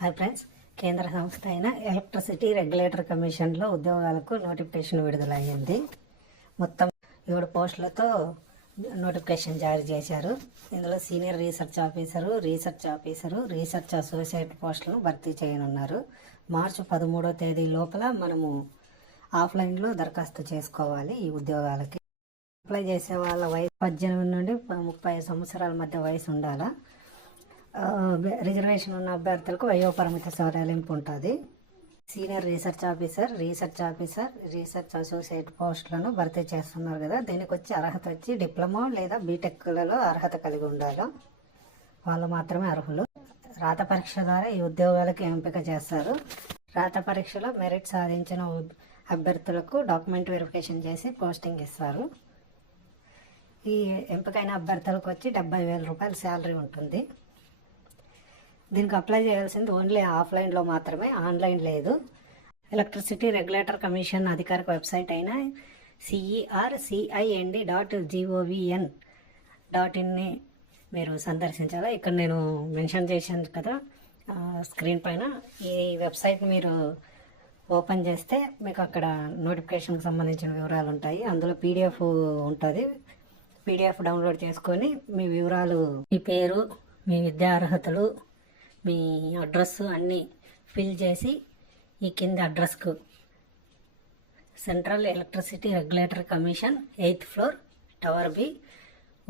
Hi friends కేంద్ర సంస్థ అయిన ఎలక్ట్రిసిటీ రెగ్యులేటర్ కమిషన్లో ఉద్యోగాలకు నోటిఫికేషన్ విడుదలయ్యింది. మొత్తం ఏడు పోస్టులతో నోటిఫికేషన్ జారీ చేశారు. ఇందులో senior research officer research officer research associate పోస్టులను భర్తీ చేయనున్నారు. మార్చి పదమూడో తేదీ లోపల మనము ఆఫ్లైన్లో దరఖాస్తు చేసుకోవాలి ఈ ఉద్యోగాలకి. అప్లై చేసే వాళ్ళ వయసు పద్దెనిమిది నుండి ముప్పై సంవత్సరాల మధ్య వయసు ఉండాలా? రిజర్వేషన్ ఉన్న అభ్యర్థులకు వయోపరిమిత సడలింపు ఉంటుంది. Senior research officer research officer research associate పోస్టులను భర్తీ చేస్తున్నారు కదా. దీనికి వచ్చి అర్హత వచ్చి డిప్లొమా లేదా బీటెక్లలో అర్హత కలిగి ఉండాలి. వాళ్ళు మాత్రమే అర్హులు. రాత పరీక్ష ద్వారా ఈ ఉద్యోగాలకు ఎంపిక చేస్తారు. రాత పరీక్షలో మెరిట్ సాధించిన అభ్యర్థులకు డాక్యుమెంట్ వెరిఫికేషన్ చేసి పోస్టింగ్ ఇస్తారు. ఈ ఎంపికైన అభ్యర్థులకు వచ్చి డెబ్బై వేల రూపాయల శాలరీ ఉంటుంది. దీనికి అప్లై చేయాల్సింది ఓన్లీ ఆఫ్లైన్లో మాత్రమే ఆన్లైన్ లేదు. ఎలక్ట్రిసిటీ రెగ్యులేటర్ కమిషన్ అధికారిక వెబ్సైట్ అయిన CER CIND dot GOV dot ఇన్ని మీరు సందర్శించాలా? ఇక్కడ నేను మెన్షన్ చేశాను కదా స్క్రీన్ పైన. ఈ వెబ్సైట్ మీరు ఓపెన్ చేస్తే మీకు అక్కడ నోటిఫికేషన్కి సంబంధించిన వివరాలు ఉంటాయి. అందులో పీడిఎఫ్ ఉంటుంది. పీడిఎఫ్ డౌన్లోడ్ చేసుకొని మీ వివరాలు మీ పేరు మీ విద్యా అర్హతలు మీ అడ్రస్ అన్నీ ఫిల్ చేసి ఈ కింది అడ్రస్కు. Central electricity regulator commission eighth floor tower B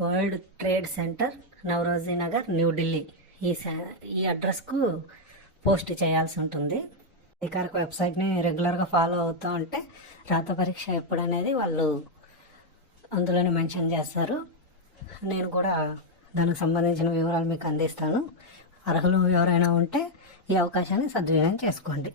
world trade centre Nauroji Nagar New Delhi ఈ స- ఈ అడ్రస్కు పోస్ట్ చేయాల్సి ఉంటుంది. అధికారిక వెబ్సైట్ని రెగ్యులర్గా ఫాలో అవుతూ ఉంటే రాత పరీక్ష ఎప్పుడు అనేది వాళ్ళు అందులోనే మెన్షన్ చేస్తారు. నేను కూడా దానికి సంబంధించిన వివరాలు మీకు అందిస్తాను. అర్హులు ఎవరైనా ఉంటే ఈ అవకాశాన్ని సద్వినియోగం చేసుకోండి.